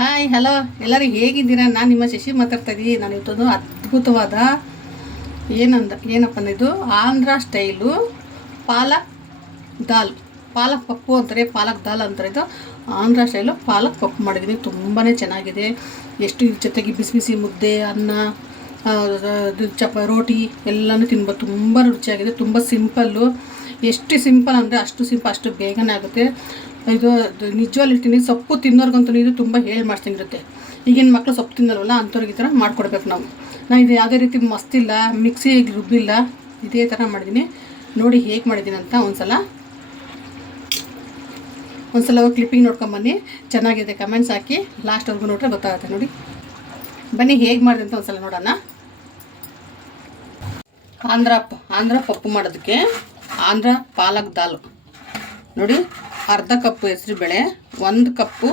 Hi hello ಎಲ್ಲರೂ ಹೇಗಿದ್ದೀರಾ? ನಾನು ನಿಮ್ಮ ಶಶಿ ಮಾತಾಡ್ತಾ ಇದ್ದೀನಿ ನಾನು ಇವತ್ತೊಂದು ಅದ್ಭುತವಾದ ಏನಂದ, ಏನಪ್ಪ ಇದು? ಆಂಧ್ರ ಸ್ಟೈಲು ಪಾಲಕ್ ದಾಲ್. ಪಾಲಕ್ ಪಪ್ಪು ಅಂತಾರೆ, ಪಾಲಕ್ ದಾಲ್ ಅಂತಾರೆ ಇದು. ಆಂಧ್ರ ಸ್ಟೈಲು ಪಾಲಕ್ ಪಪ್ಪು ಮಾಡಿದ್ದೀನಿ. ತುಂಬಾ ಚೆನ್ನಾಗಿದೆ. ಎಷ್ಟು ಜೊತೆಗೆ ಬಿಸಿ ಬಿಸಿ ಮುದ್ದೆ, ಅನ್ನ ಚಪ, ರೋಟಿ ಎಲ್ಲನೂ ತಿನ್ಬೋದು. ತುಂಬ ರುಚಿಯಾಗಿದೆ. ತುಂಬ ಸಿಂಪಲ್ಲು. ಎಷ್ಟು ಸಿಂಪಲ್ ಅಂದರೆ ಅಷ್ಟು ಸಿಂಪಲ್, ಅಷ್ಟು ಬೇಗನೆ ಆಗುತ್ತೆ. ಇದು ನಿಜವಾಗಿ ಇರ್ತೀನಿ ಸೊಪ್ಪು ತಿನ್ನೋರ್ಗಂತೂ ಇದು ತುಂಬ ಹೇಳಿ ಮಾಡ್ಸಂಗಿರುತ್ತೆ ಈಗಿನ ಮಕ್ಕಳು ಸೊಪ್ಪು ತಿನ್ನಲ್ವಲ್ಲ ಅಂಥವ್ರಿಗೆ ಈ ಥರ ಮಾಡಿಕೊಡ್ಬೇಕು ನಾವು. ನಾನು ಇದು ಯಾವುದೇ ರೀತಿ ಮಸ್ತಿಲ್ಲ ಮಿಕ್ಸಿ ರುಬ್ಬಿಲ್ಲ ಇದೇ ಥರ ಮಾಡಿದ್ದೀನಿ. ನೋಡಿ ಹೇಗೆ ಮಾಡಿದ್ದೀನಿ ಅಂತ ಒಂದ್ಸಲ. ಒಂದ್ಸಲ ಕ್ಲಿಪ್ಪಿಂಗ್ ನೋಡ್ಕೊಂಬನ್ನಿ ಚೆನ್ನಾಗಿದೆ ಕಮೆಂಟ್ಸ್ ಹಾಕಿ ಲಾಸ್ಟ್ವರೆಗೂ ನೋಡ್ರೆ ಗೊತ್ತಾಗುತ್ತೆ ನೋಡಿ. ಬನ್ನಿ ಹೇಗೆ ಮಾಡಿದೆ ಅಂತ ಒಂದ್ಸಲ ನೋಡೋಣ. ಆಂಧ್ರ ಆಂಧ್ರ ಪಪ್ಪು ಮಾಡೋದಕ್ಕೆ. ಆಂಧ್ರ ಪಾಲಕ್ ದಾಲು. ನೋಡಿ, ಅರ್ಧ ಕಪ್ಪು ಹೆಸರುಬೇಳೆ, ಒಂದು ಕಪ್ಪು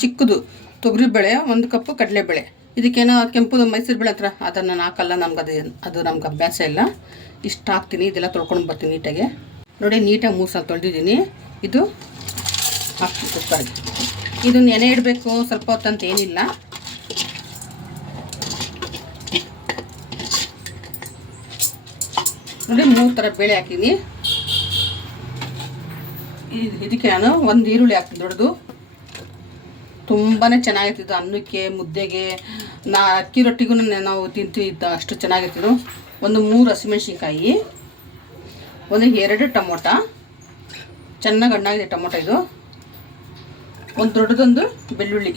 ಚಿಕ್ಕದು ತೊಗರಿಬೇಳೆ, ಒಂದು ಕಪ್ಪು ಕಡಲೆಬೇಳೆ. ಇದಕ್ಕೇನೋ ಕೆಂಪು ಮೈಸೂರು ಬೇಳೆ ಹತ್ರ. ಅದನ್ನು ನಾನು ಹಾಕಲ್ಲ ನಮ್ಗೆ ಅದು ಅದು ನಮ್ಗೆ ಅಭ್ಯಾಸ ಇಲ್ಲ. ಇಷ್ಟು ಹಾಕ್ತೀನಿ, ಇದೆಲ್ಲ ತೊಳ್ಕೊಂಡು ಬರ್ತೀನಿ ನೀಟಾಗೆ. ನೋಡಿ, ನೀಟಾಗಿ ಮೂರು ಸಲ ತೊಳೆದಿದ್ದೀನಿ. ಇದು ಹಾಕ್ತೀನಿ ಕುಕ್ಕರ್ಗೆ. ಇದು ನೆನೆ ಇಡಬೇಕು, ಸ್ವಲ್ಪ ಹೊತ್ತಂತ ಏನಿಲ್ಲ. ನೋಡಿ, ಮೂರು ಥರ ಬೇಳೆ ಹಾಕಿದ್ದೀನಿ ಇದಕ್ಕೆ ನಾನು ಒಂದು ಈರುಳ್ಳಿ ಹಾಕ್ತೀನಿ. ದೊಡ್ಡದು. ತುಂಬಾ ಚೆನ್ನಾಗಿರ್ತಿದ್ದು ಅನ್ನಕ್ಕೆ, ಮುದ್ದೆಗೆ, ನಾ ಅಕ್ಕಿ ರೊಟ್ಟಿಗೂ ನಾವು ತಿಂತಿದ್ದ ಅಷ್ಟು ಚೆನ್ನಾಗಿರ್ತಿದ್ದು ಒಂದು ಮೂರು ಹಸಿಮೆಣ್ಸಿನ್ಕಾಯಿ, ಒಂದು ಎರಡು ಟೊಮೊಟ. ಚೆನ್ನಾಗಿ ಹಣ್ಣಾಗಿದೆ ಟೊಮೊಟೊ ಇದು. ಒಂದು ದೊಡ್ಡದೊಂದು ಬೆಳ್ಳುಳ್ಳಿ.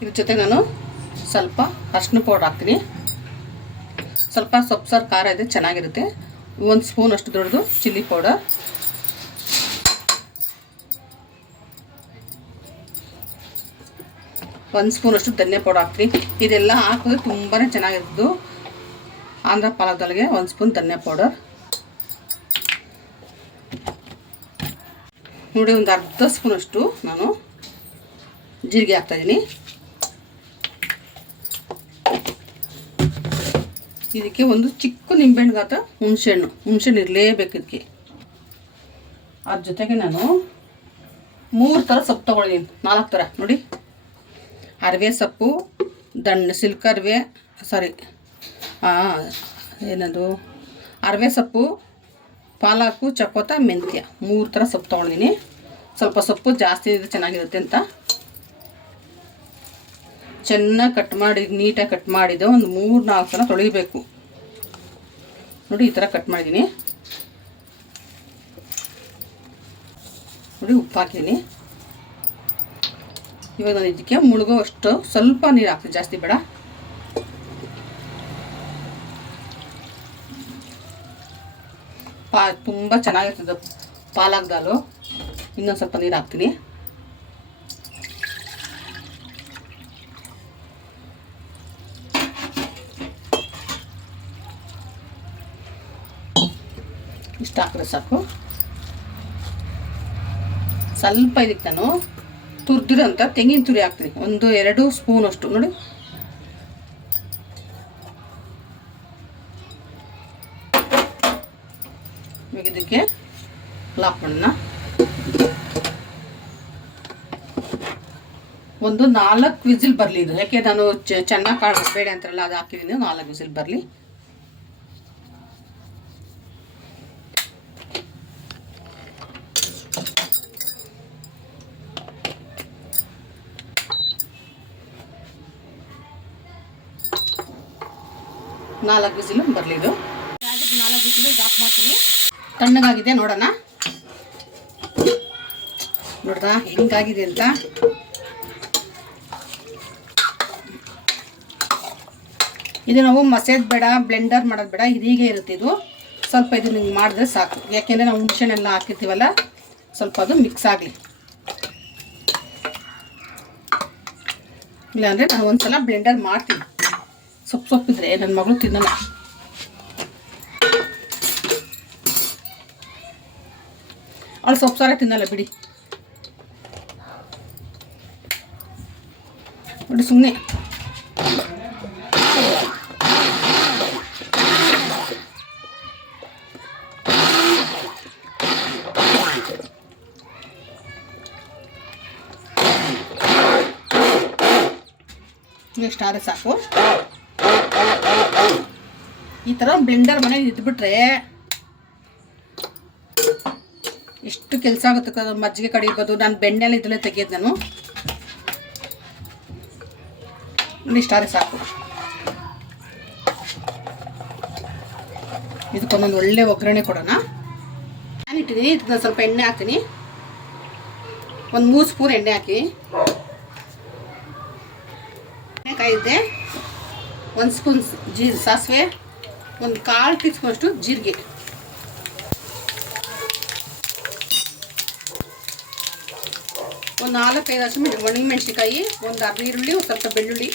ಇದ್ರ ಜೊತೆ ನಾನು ಸ್ವಲ್ಪ ಅರ್ಶಿನ ಪೌಡ್ರ್ ಹಾಕ್ತೀನಿ. ಸ್ವಲ್ಪ ಸೊಪ್ಪು ಸಾರು ಖಾರ ಇದೆ, ಚೆನ್ನಾಗಿರುತ್ತೆ. ಒಂದು ಸ್ಪೂನ್ ಅಷ್ಟು ದೊಡ್ಡದು ಚಿಲ್ಲಿ ಪೌಡರ್. ಒಂದು ಸ್ಪೂನ್ ಅಷ್ಟು ಧನ್ಯ ಪೌಡರ್ ಹಾಕ್ತೀನಿ. ಇದೆಲ್ಲ ಹಾಕಿದ್ರೆ ತುಂಬಾ ಚೆನ್ನಾಗಿರೋದು ಆಂಧ್ರ ಪಾಲಕ್ದೊಳಗೆ ಒಂದು ಸ್ಪೂನ್ ಧನ್ಯ ಪೌಡರ್. ನೋಡಿ, ಒಂದು ಅರ್ಧ ಸ್ಪೂನಷ್ಟು ನಾನು ಜೀರಿಗೆ ಹಾಕ್ತಾಯಿದ್ದೀನಿ ಇದಕ್ಕೆ ಒಂದು ಚಿಕ್ಕ ನಿಂಬೆಹಣ್ಣು ಗಾತ ಹುಣಸೆಹಣ್ಣು. ಹುಣಸೆಹಣ್ಣು ಇರಲೇಬೇಕು ಇದಕ್ಕೆ ಅದ್ರ ಜೊತೆಗೆ ನಾನು ಮೂರು ಥರ ಸೊಪ್ಪು ತೊಗೊಳ್ತೀನಿ. ನಾಲ್ಕು ಥರ ನೋಡಿ. ಅರಿವೆ ಸೊಪ್ಪು, ದಣ್ಣ, ಸಿಲ್ಕ್ ಅರಿವೆ, ಸಾರಿ ಏನದು? ಅರವೆ ಸೊಪ್ಪು, ಪಾಲಕು ಚಕೋತ ಮೆಂತ್ಯ. ಮೂರು ಥರ ಸೊಪ್ಪು ತೊಗೊಳ್ತೀನಿ. ಸ್ವಲ್ಪ ಸೊಪ್ಪು ಜಾಸ್ತಿ ಇದ್ರೆ ಚೆನ್ನಾಗಿರುತ್ತೆ ಅಂತ. ಚೆನ್ನಾಗಿ ಕಟ್ ಮಾಡಿ ನೀಟಾಗಿ ಕಟ್ ಮಾಡಿದ್ದು ಒಂದು ಮೂರು ನಾಲ್ಕು ಸಲ ತೊಳಿಬೇಕು. ನೋಡಿ ಈ ಥರ ಕಟ್ ಮಾಡಿದ್ದೀನಿ ನೋಡಿ ಉಪ್ಪು ಹಾಕಿದ್ದೀನಿ ಇವಾಗ ನಾನು ಇದಕ್ಕೆ ಮುಳುಗೋ ಅಷ್ಟು ಸ್ವಲ್ಪ ನೀರು ಹಾಕ್ತೀನಿ, ಜಾಸ್ತಿ ಬೇಡ. ಪಾ, ತುಂಬ ಚೆನ್ನಾಗಿರ್ತದೆ ಪಾಲಕ್ ದಾಲು ಇನ್ನೊಂದು ಸ್ವಲ್ಪ ನೀರು ಹಾಕ್ತೀನಿ. ಇಷ್ಟು ಹಾಕಿದ್ರೆ ಸಾಕು. ಸ್ವಲ್ಪ ಇದಕ್ಕೆ ನಾನು ತುರಿದಿರೋಂಥ ತೆಂಗಿನ ತುರಿ ಹಾಕ್ತೀನಿ. ಒಂದು ಎರಡು ಸ್ಪೂನ್ ಅಷ್ಟು, ನೋಡಿ. ಇದಕ್ಕೆ ಲಾಕ್ ಒಂದು ನಾಲ್ಕು ವಿಸಿಲ್ ಬರಲಿ ಇದು. ಯಾಕೆ ನಾನು ಚೆನ್ನಾಗಿ ಕಾಳು ಬೇಡ ಅಂತಾರಲ್ಲ, ಅದು ಹಾಕಿದ್ದೀನಿ ನಾಲ್ಕು ವಿಸಿಲ್ ಬರಲಿ. ನಾಲ್ಕು ಬಿಸಿಲು ಬರಲಿ ಇದು. ನಾಲ್ಕು ಬಿಸಿಲು ಜಾಪ್ ಮಾಡ್ತೀನಿ ತಣ್ಣಗಾಗಿದೆ, ನೋಡೋಣ. ನೋಡ್ದಾ, ಹೆಂಗಾಗಿದೆ ಅಂತ. ಇದು ನಾವು ಮಸೇದ್ ಬೇಡ, ಬ್ಲೆಂಡರ್ ಮಾಡೋದು ಬೇಡ ಇದೀಗೆ ಇರುತ್ತೆ ಇದು. ಸ್ವಲ್ಪ ಇದು ನಿಮ್ಗೆ ಮಾಡಿದ್ರೆ ಸಾಕು. ಯಾಕೆಂದರೆ ನಾವು ಹುಣಸೆಹಣ್ಣೆಲ್ಲ ಹಾಕಿರ್ತೀವಲ್ಲ, ಸ್ವಲ್ಪ ಅದು ಮಿಕ್ಸ್ ಆಗಲಿ. ಇಲ್ಲಾಂದರೆ ನಾನು ಒಂದ್ಸಲ ಬ್ಲೆಂಡರ್ ಮಾಡ್ತೀನಿ ಸೊಪ್ಪು ಸೊಪ್ಪು ಇದ್ರೆ ನನ್ನ ಮಗಳು ತಿನ್ನಲ್ಲ. ಅವಳು ಸೊಪ್ಪು ಸಾರೇ ತಿನ್ನಲ್ಲ ಬಿಡಿ. ನೋಡಿ ಸುಮ್ಮನೆ ಎಷ್ಟು ಆದರೆ ಸಾಕು. ಈ ಥರ ಬ್ಲೆಂಡರ್ ಮನೇಲಿ ಇದ್ಬಿಟ್ರೆ ಎಷ್ಟು ಕೆಲಸ ಆಗುತ್ತೆ ಮಜ್ಜಿಗೆ ಕಡಿಬೋದು ನಾನು ಬೆಣ್ಣೆಲ್ಲ ಇದರಲ್ಲೇ ತೆಗಿಯೋದು ನಾನು. ಇಷ್ಟಾದ್ರೆ ಸಾಕು. ಇದಕ್ಕೊಂದೊಂದು ಒಳ್ಳೆ ಒಗ್ಗರಣೆ ಕೊಡೋಣ. ನಾನು ಇಟ್ಟಿದ್ದೀನಿ ಇದನ್ನ ಸ್ವಲ್ಪ ಎಣ್ಣೆ ಹಾಕ್ತೀನಿ. ಒಂದು ಮೂರು ಸ್ಪೂನ್ ಎಣ್ಣೆ ಹಾಕಿ. ಎಣ್ಣೆ ಕಾಯಿದ್ದೆ. ಒಂದು ಸ್ಪೂನ್ ಜೀ ಸಾಸಿವೆ, ಒಂದು ಕಾಲು ಟೀ ಸ್ಪೂನಷ್ಟು ಜೀರಿಗೆ. ಒಂದು ನಾಲ್ಕೈದು ಹಸಿ ಮೆಣ್ ಒಣಮೆಣ್ಸಿನ್ಕಾಯಿ ಒಂದು ಅರ್ಧ ಈರುಳ್ಳಿ, ಒಂದು ಸ್ವಲ್ಪ ಬೆಳ್ಳುಳ್ಳಿ.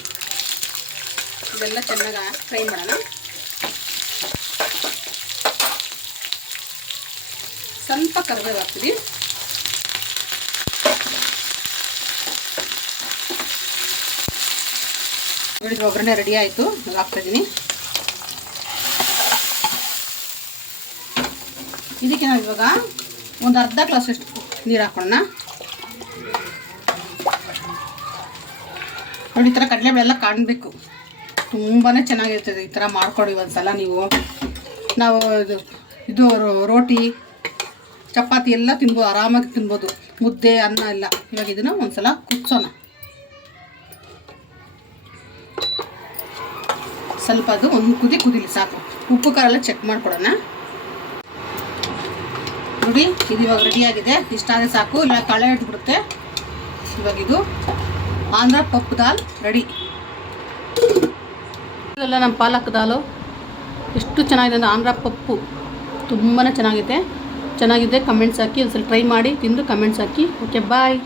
ಇದೆಲ್ಲ ಚೆನ್ನಾಗಿ ಫ್ರೈ ಮಾಡೋಣ. ಸ್ವಲ್ಪ ಕರಿಬೇವು ಹಾಕ್ತೀವಿ. ನೋಡಿ ಒಗ್ಗರಣೆ ರೆಡಿ ಆಯಿತು. ಹಾಕ್ತಾ ಇದ್ದೀನಿ. ಇದಕ್ಕೆ ನಾವು ಇವಾಗ ಒಂದು ಅರ್ಧ ಗ್ಲಾಸಷ್ಟು ನೀರು ಹಾಕೋಣ. ನೋಡಿ, ಈ ಥರ ಕಡಲೆಬೇಳೆಲ್ಲ ಕಾಣಬೇಕು. ತುಂಬಾ ಚೆನ್ನಾಗಿರ್ತದೆ ಈ ಥರ ಮಾಡ್ಕೊಡಿ ಒಂದ್ಸಲ ನೀವು. ನಾವು ಇದು ಇದು ರೋಟಿ, ಚಪಾತಿ ಎಲ್ಲ ತಿನ್ಬೋದು ಆರಾಮಾಗಿ ತಿನ್ಬೋದು. ಮುದ್ದೆ, ಅನ್ನ ಎಲ್ಲ. ಇವಾಗ ಇದನ್ನು ಒಂದ್ಸಲ ಕುದಿಸೋಣ. ಸ್ವಲ್ಪ ಅದು ಒಂದು ಕುದಿ ಕುದಿಲಿ ಸಾಕು. ಉಪ್ಪು, ಖಾರ ಎಲ್ಲ ಚೆಕ್ ಮಾಡಿಕೊಡೋಣ. ನೋಡಿ, ಇದು ಇವಾಗ ರೆಡಿಯಾಗಿದೆ ಇಷ್ಟಾದರೆ ಸಾಕು. ಇಲ್ಲ, ಕಳೆ ಇಟ್ಬಿಡುತ್ತೆ ಇವಾಗ ಇದು ಆಂಧ್ರ ಪಪ್ಪು ದಾಲ್ ರೆಡಿ ಇದೆಲ್ಲ ನಮ್ಮ ಪಾಲಕ್ ದಾಲು. ಎಷ್ಟು ಚೆನ್ನಾಗಿದೆ ಅಂದರೆ ಆಂಧ್ರ ಪಪ್ಪು. ತುಂಬಾ ಚೆನ್ನಾಗಿದೆ. ಚೆನ್ನಾಗಿದೆ. ಕಮೆಂಟ್ಸ್ ಹಾಕಿ ಒಂದ್ಸಲ ಟ್ರೈ ಮಾಡಿ, ತಿಂದು ಕಮೆಂಟ್ಸ್ ಹಾಕಿ. Okay bye